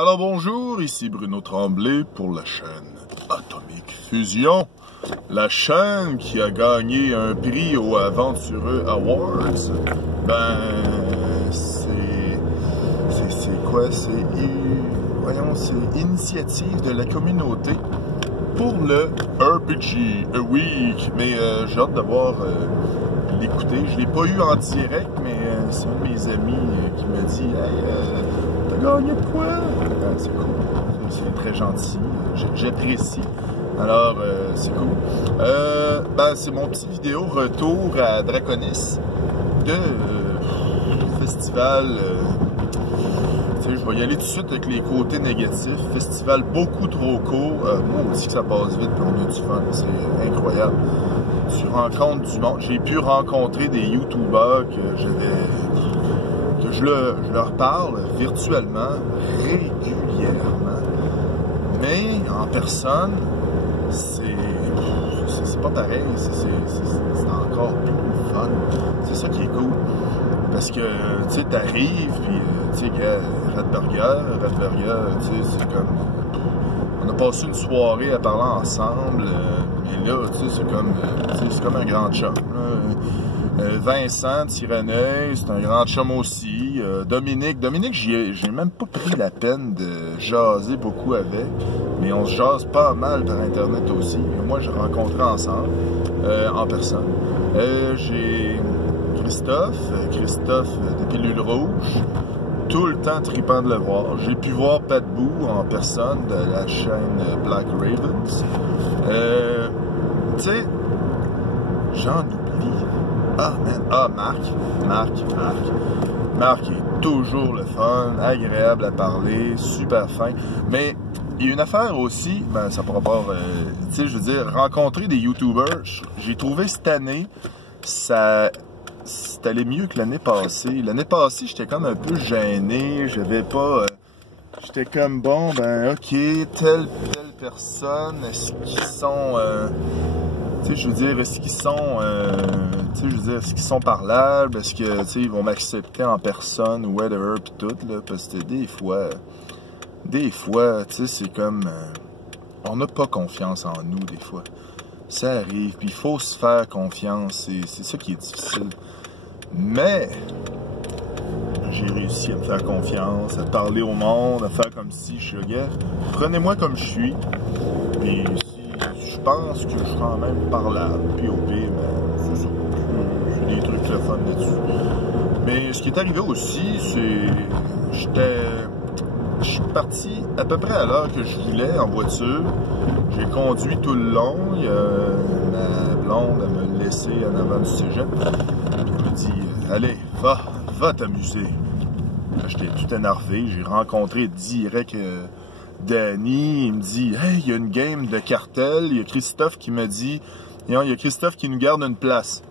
Alors bonjour, ici Bruno Tremblay pour la chaîne Atomic Fusion. La chaîne qui a gagné un prix au Aventureux Awards. C'est quoi? C'est initiative de la communauté pour le RPG Week. Mais j'ai hâte de voir l'écouter. Je l'ai pas eu en direct, mais c'est un de mes amis qui m'a dit « Hey, t'as gagné de quoi? » C'est cool. C'est très gentil. J'apprécie. Alors, c'est cool. C'est mon petit vidéo retour à Draconis de festival. Je vais y aller tout de suite avec les côtés négatifs. Festival beaucoup trop court. Moi, on dit que ça passe vite, puis on a du fun. C'est incroyable. Tu rencontres du monde. J'ai pu rencontrer des YouTubers que je leur parle virtuellement, régulièrement. Mais en personne, c'est pas pareil. C'est encore plus fun. C'est ça qui est cool. Parce que, tu sais, t'arrives, puis, tu sais, Radburger, tu sais, c'est comme... On a passé une soirée à parler ensemble, et là, tu sais, c'est comme un grand chum. Vincent, Tyranneil, c'est un grand chum aussi. Dominique, j'ai même pas pris la peine de jaser beaucoup avec, mais on se jase pas mal par Internet aussi. Moi, j'ai rencontré ensemble, en personne. J'ai... Christophe de Pilule Rouge, tout le temps tripant de le voir. J'ai pu voir Pat Boo en personne de la chaîne Black Ravens. Tu sais, j'en oublie. Marc est toujours le fun, agréable à parler, super fin. Mais il y a une affaire aussi, ça par rapport, tu sais, je veux dire, rencontrer des YouTubers, j'ai trouvé cette année, c'est allé mieux que l'année passée. L'année passée, j'étais comme un peu gêné. J'avais pas... j'étais comme, bon, ok, telle personne, est-ce qu'ils sont... tu sais, je veux dire, est-ce qu'ils sont... tu sais, je veux dire, est-ce qu'ils sont parlables? Est-ce que, tu sais, ils vont m'accepter en personne ou whatever, pis tout, là? Parce que des fois, tu sais, c'est comme... on n'a pas confiance en nous, des fois. Ça arrive, puis il faut se faire confiance, c'est ça qui est difficile. Mais j'ai réussi à me faire confiance, à parler au monde, à faire comme si je suis le gars. Prenez-moi comme je suis, puis si je pense que je serai même parlable, puis au pire, c'est ça. J'ai des trucs le fun là-dessus. Mais ce qui est arrivé aussi, c'est... Je suis parti à peu près à l'heure que je voulais en voiture. J'ai conduit tout le long. Il y a ma blonde, elle m'a laissé en avant du cégep. Elle m'a dit « Allez, va t'amuser. » Là, j'étais tout énervé. J'ai rencontré direct Danny. Il me dit « Hey, il y a une game de cartel. » Il y a Christophe qui me dit « Il y a Christophe qui nous garde une place. »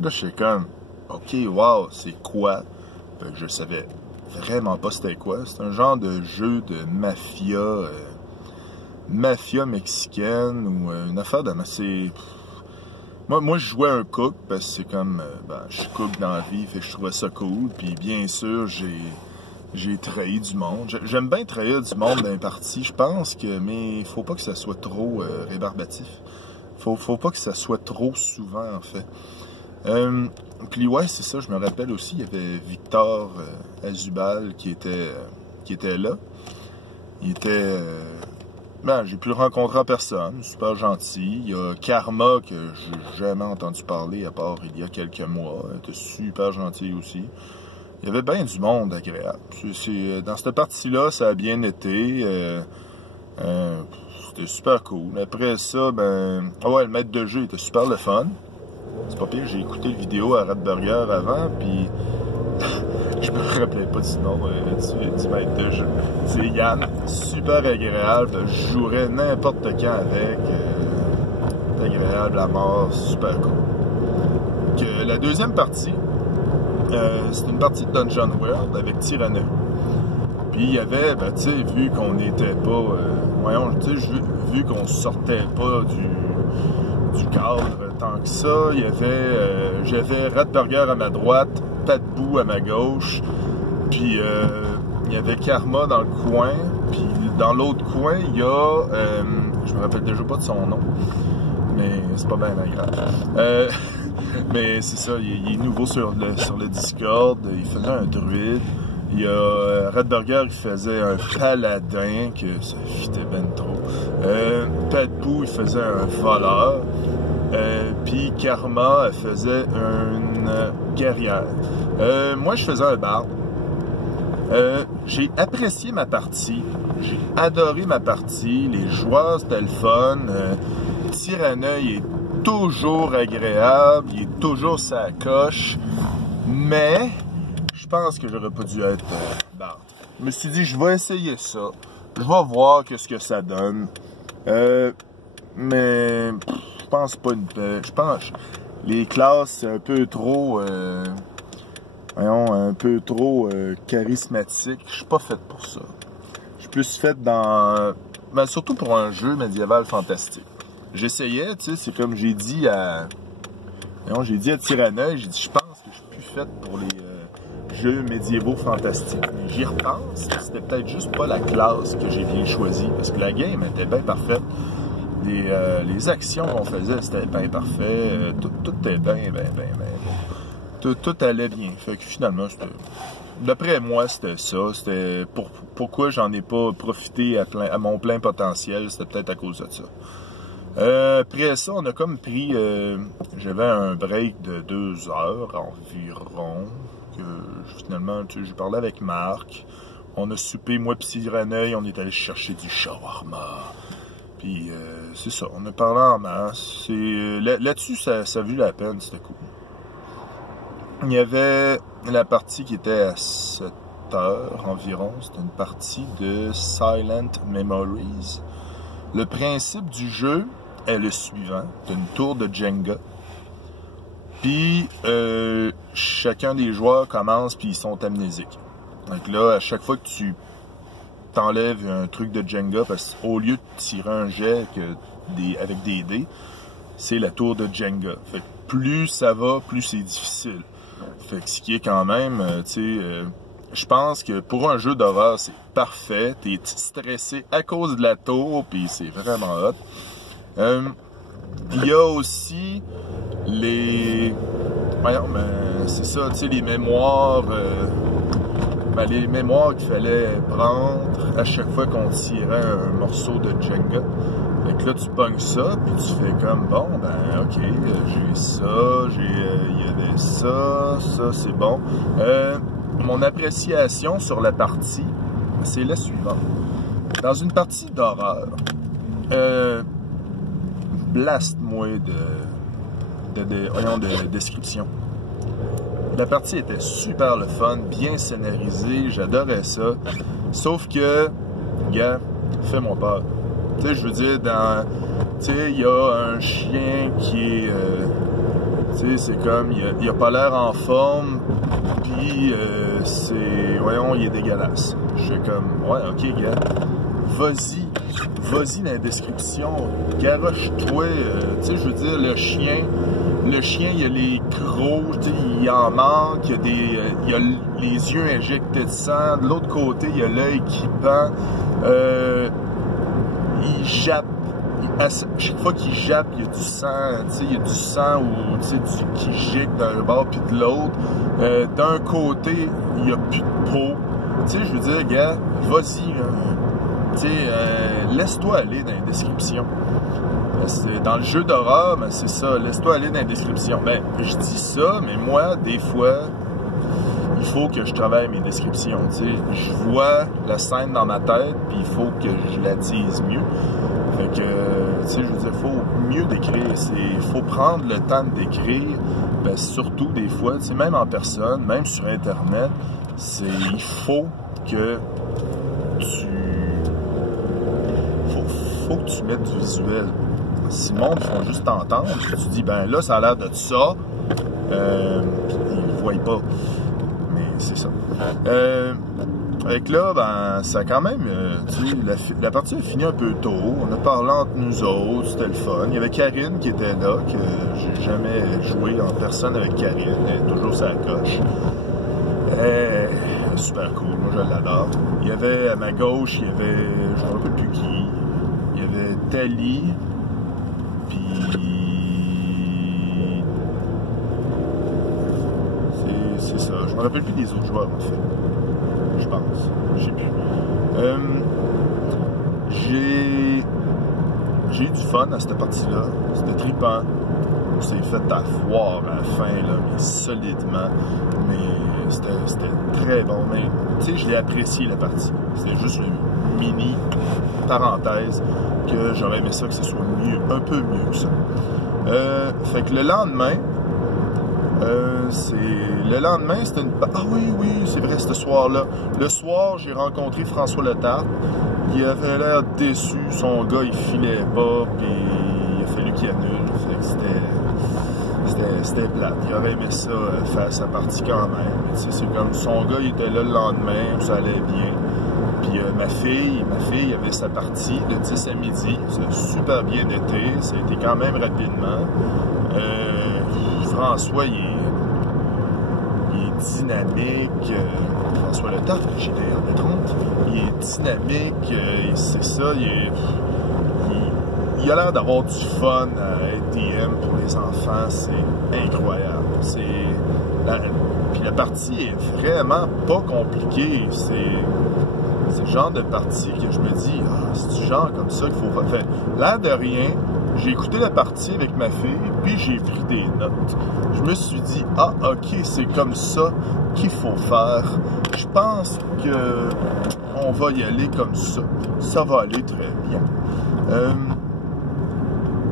Là, j'étais comme « Ok, wow, c'est quoi? » Je savais vraiment pas c'était quoi. C'est un genre de jeu de mafia mexicaine ou une affaire de... Moi, je jouais un cook parce que c'est comme... je suis cook dans la vie, fait que je trouvais ça cool. Puis bien sûr, j'ai trahi du monde. J'aime bien trahir du monde dans les parties, je pense que... Mais il faut pas que ça soit trop rébarbatif. Faut pas que ça soit trop souvent, en fait. Puis ouais, c'est ça, je me rappelle aussi, il y avait Victor Azubal qui était là. Il était... j'ai pu le rencontrer en personne, super gentil. Il y a Karma que j'ai jamais entendu parler à part il y a quelques mois. Il était super gentil aussi. Il y avait bien du monde agréable. Dans cette partie-là, ça a bien été. C'était super cool. Après ça, le maître de jeu était super le fun. C'est pas pire, j'ai écouté la vidéo à Radburger avant, puis je me rappelais pas du nom du maître de jeu. C'est Yann, super agréable, je jouerais n'importe quand avec, agréable à mort, super cool. La deuxième partie, c'est une partie de Dungeon World avec Tyranneau. Puis il y avait, tu sais, vu qu'on n'était pas, vu qu'on sortait pas du cadre tant que ça, il y avait, j'avais Radburger à ma droite, Pat Boo à ma gauche, puis il y avait Karma dans le coin, puis dans l'autre coin, il y a... je me rappelle déjà pas de son nom, mais c'est pas bien grave. Mais c'est ça, il est nouveau sur le Discord, il faisait un druide. Il y a Redburger qui faisait un paladin, que ça fitait ben trop. Padbou, il faisait un voleur. Puis Karma, elle faisait une guerrière. Moi, je faisais un barde. J'ai apprécié ma partie. J'ai adoré ma partie. Les joueurs, c'était le fun. Tyranneuil est toujours agréable. Il est toujours sa coche. Mais... je pense que j'aurais pas dû être barde. Je me suis dit, je vais essayer ça. Je vais voir qu'est-ce que ça donne. Mais je pense pas une... je pense les classes, c'est un peu trop... voyons, un peu trop charismatique. Je suis pas fait pour ça. Je suis plus fait dans... ben, surtout pour un jeu médiéval fantastique. J'essayais, tu sais, c'est comme j'ai dit à... voyons, j'ai dit à Tyranneuil, j'ai dit, je pense que je suis plus fait pour les... jeux médiévaux fantastiques. J'y repense, c'était peut-être juste pas la classe que j'ai bien choisie, parce que la game était bien parfaite. Les actions qu'on faisait, c'était bien parfait. Tout était bien bon. Tout allait bien. Fait que finalement, d'après moi, c'était ça. C'était pourquoi j'en ai pas profité à mon plein potentiel, c'était peut-être à cause de ça. Après ça, on a comme pris... j'avais un break de 2 heures environ. Finalement, tu sais, j'ai parlé avec Marc, on a soupé, moi pis Tyranneuil, on est allé chercher du shawarma. Puis c'est ça, on a parlé en masse. Là-dessus, ça a vu la peine, c'était cool. Il y avait la partie qui était à 7 heures environ, c'était une partie de Silent Memories. Le principe du jeu est le suivant, c'est une tour de Jenga. Puis, chacun des joueurs commence, puis ils sont amnésiques. Donc là, à chaque fois que tu t'enlèves un truc de Jenga, parce qu'au lieu de tirer un jet avec des dés, c'est la tour de Jenga. Fait que plus ça va, plus c'est difficile. Fait que ce qui est quand même, tu sais, je pense que pour un jeu d'horreur, c'est parfait. T'es stressé à cause de la tour, puis c'est vraiment hot. Il y a aussi... voyons, mais c'est ça, tu sais, les mémoires, les mémoires qu'il fallait prendre à chaque fois qu'on tirait un morceau de Jenga. Fait que là, tu pognes ça, puis tu fais comme, bon, ben, ok, j'ai ça, il y avait ça, c'est bon. Mon appréciation sur la partie, c'est la suivante. Dans une partie d'horreur, blast-moi de description. La partie était super le fun, bien scénarisée, j'adorais ça. Sauf que, gars, fais-moi peur. Tu sais, je veux dire, tu sais, il y a un chien qui est, tu sais, c'est comme, il a pas l'air en forme, puis voyons, il est dégueulasse. Je suis comme, ouais, ok, gars, vas-y dans la description, garoche-toi, tu sais, je veux dire, le chien, il a les crocs, tu sais, il en manque, il a les yeux injectés de sang, de l'autre côté, il y a l'œil qui pend, il jappe, chaque fois qu'il jappe, il y a du sang, tu sais, il y a du sang ou, tu sais, qui gicle d'un bord puis de l'autre, d'un côté, il n'y a plus de peau, tu sais, je veux dire, gars, vas-y, tu sais, laisse-toi aller dans les descriptions. Dans le jeu d'horreur, ben c'est ça, laisse-toi aller dans les descriptions. Ben, je dis ça, mais moi, des fois, il faut que je travaille mes descriptions, tu sais. Je vois la scène dans ma tête, puis il faut que je la dise mieux. Fait que, tu sais, je veux dire, il faut mieux décrire. Il faut prendre le temps de décrire, ben, surtout des fois, tu sais, même en personne, même sur Internet, il faut que faut que tu mettes du visuel. Si le monde font juste t'entendre, tu dis, ben là, ça a l'air de ça, ils ne voient pas. Mais c'est ça. Avec là, ben, ça a quand même, tu sais, la partie a fini un peu tôt. On a parlé entre nous autres, c'était le fun. Il y avait Karine qui était là, que j'ai jamais joué en personne avec Karine. Elle est toujours sur la coche. super cool. Moi, je l'adore. Il y avait à ma gauche, il y avait, je ne me rappelle plus qui, il y avait Tali, puis c'est ça. Je me rappelle plus des autres joueurs, en fait. Je pense. Je sais plus. J'ai eu du fun à cette partie-là. C'était trippant. On s'est fait avoir à la fin, là, mais solidement. Mais c'était très bon. Mais, tu sais, je l'ai apprécié, la partie. C'était juste une mini parenthèse que j'aurais aimé ça que ce soit mieux, un peu mieux que ça. Fait que le lendemain, c'était une... Ah oui, c'est vrai, ce soir-là. Le soir, j'ai rencontré François Letarte. Il avait l'air déçu. Son gars, il filait pas, puis il a fallu qu'il annule. Fait que c'était plate. Il aurait aimé ça, faire sa partie quand même. Mais tu sais, c'est comme son gars, il était là le lendemain, ça allait bien. Puis ma fille avait sa partie de 10 à midi. Ça a super bien été. Ça a été quand même rapidement. François, il est dynamique. François Letarte, j'ai d'ailleurs me trompe. Il est dynamique. C'est ça. Il a l'air d'avoir du fun à être DM pour les enfants. C'est incroyable. Puis la partie est vraiment pas compliquée. C'est le genre de partie que je me dis, c'est du genre comme ça qu'il faut faire. L'air de rien, j'ai écouté la partie avec ma fille, puis j'ai pris des notes. Je me suis dit, ok, c'est comme ça qu'il faut faire. Je pense que on va y aller comme ça. Ça va aller très bien.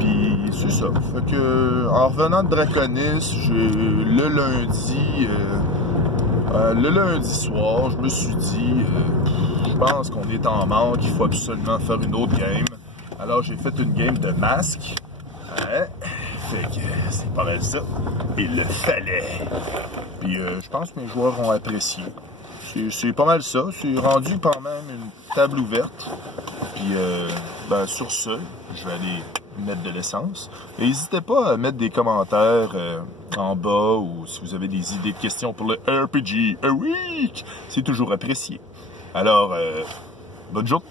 Puis c'est ça. Fait que, en revenant de Draconis, le lundi soir, je me suis dit, je pense qu'on est en manque, il faut absolument faire une autre game. Alors j'ai fait une game de masque. Ouais. Fait que c'est pas mal ça. Il le fallait. Puis je pense que mes joueurs ont apprécié. C'est pas mal ça. C'est rendu quand même une table ouverte. Puis sur ce, je vais aller mettre de l'essence. Et n'hésitez pas à mettre des commentaires en bas ou si vous avez des idées de questions pour le RPG a Week. C'est toujours apprécié. Alors, bonne journée.